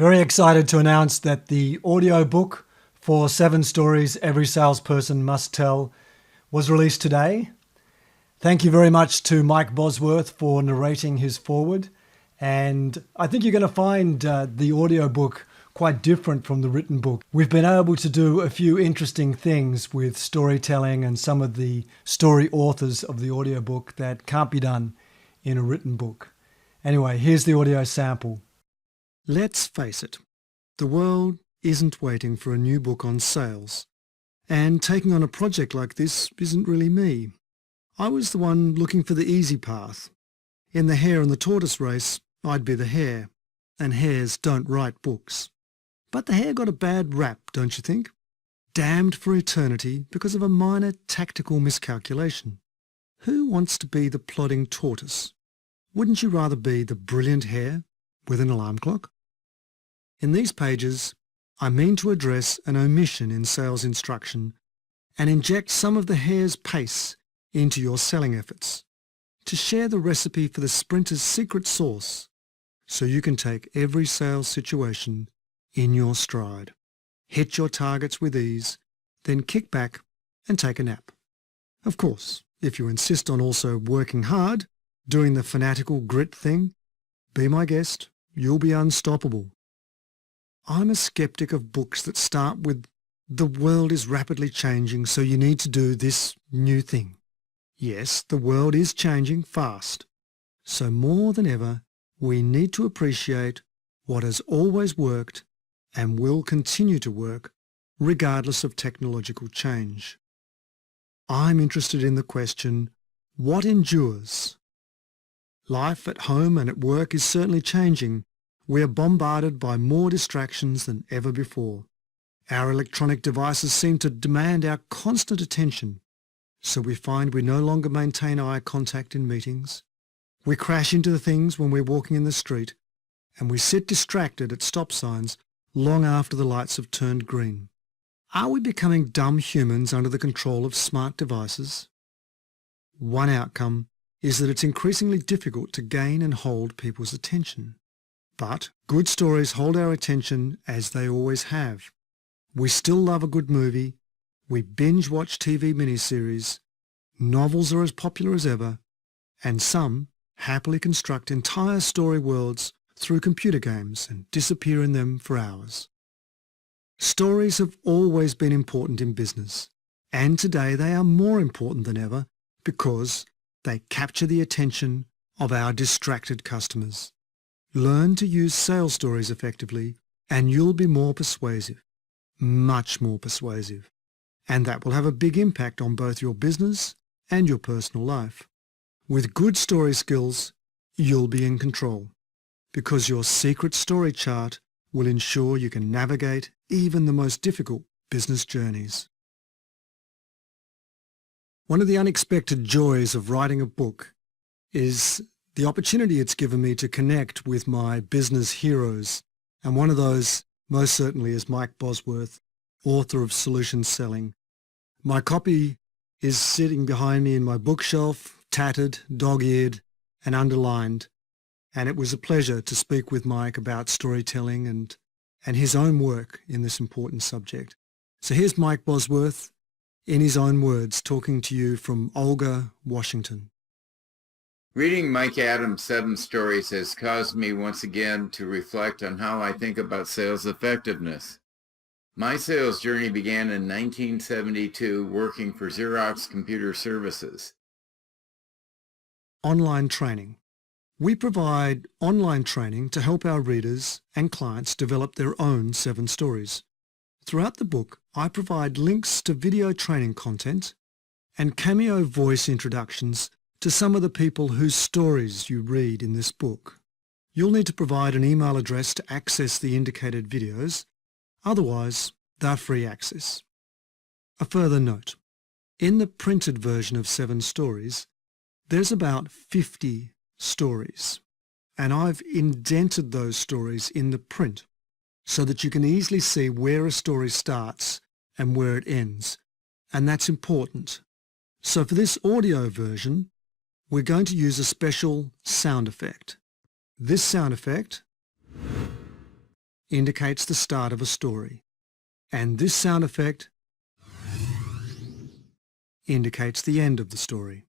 Very excited to announce that the audiobook for 7 Stories Every Salesperson Must Tell was released today. Thank you very much to Mike Bosworth for narrating his foreword. And I think you're going to find the audiobook quite different from the written book. We've been able to do a few interesting things with storytelling and some of the story authors of the audiobook that can't be done in a written book. Anyway, here's the audio sample. Let's face it, the world isn't waiting for a new book on sales. And taking on a project like this isn't really me. I was the one looking for the easy path. In the hare and the tortoise race, I'd be the hare, and hares don't write books. But the hare got a bad rap, don't you think? Damned for eternity because of a minor tactical miscalculation. Who wants to be the plodding tortoise? Wouldn't you rather be the brilliant hare with an alarm clock? In these pages, I mean to address an omission in sales instruction and inject some of the hare's pace into your selling efforts, to share the recipe for the sprinter's secret sauce so you can take every sales situation in your stride, hit your targets with ease, then kick back and take a nap. Of course, if you insist on also working hard, doing the fanatical grit thing, be my guest, you'll be unstoppable. I'm a skeptic of books that start with, "The world is rapidly changing, so you need to do this new thing." Yes, the world is changing fast. So more than ever, we need to appreciate what has always worked and will continue to work, regardless of technological change. I'm interested in the question, what endures? Life at home and at work is certainly changing. We are bombarded by more distractions than ever before. Our electronic devices seem to demand our constant attention, so we find we no longer maintain eye contact in meetings. We crash into things when we're walking in the street, and we sit distracted at stop signs long after the lights have turned green. Are we becoming dumb humans under the control of smart devices? One outcome is that it's increasingly difficult to gain and hold people's attention. But good stories hold our attention as they always have. We still love a good movie, we binge-watch TV miniseries, novels are as popular as ever, and some happily construct entire story worlds through computer games and disappear in them for hours. Stories have always been important in business, and today they are more important than ever because they capture the attention of our distracted customers. Learn to use sales stories effectively and you'll be more persuasive, much more persuasive. And that will have a big impact on both your business and your personal life. With good story skills, you'll be in control because your secret story chart will ensure you can navigate even the most difficult business journeys. One of the unexpected joys of writing a book is the opportunity it's given me to connect with my business heroes, and one of those most certainly is Mike Bosworth, author of Solution Selling. My copy is sitting behind me in my bookshelf, tattered, dog-eared and underlined, and it was a pleasure to speak with Mike about storytelling and his own work in this important subject. So here's Mike Bosworth in his own words talking to you from Olga, Washington. Reading Mike Adams' 7 Stories has caused me once again to reflect on how I think about sales effectiveness. My sales journey began in 1972 working for Xerox Computer Services. Online training. We provide online training to help our readers and clients develop their own 7 stories. Throughout the book, I provide links to video training content and cameo voice introductions to some of the people whose stories you read in this book. You'll need to provide an email address to access the indicated videos, otherwise they're free access. A further note, in the printed version of 7 Stories, there's about 50 stories, and I've indented those stories in the print so that you can easily see where a story starts and where it ends, and that's important. So for this audio version, we're going to use a special sound effect. This sound effect indicates the start of a story, and this sound effect indicates the end of the story.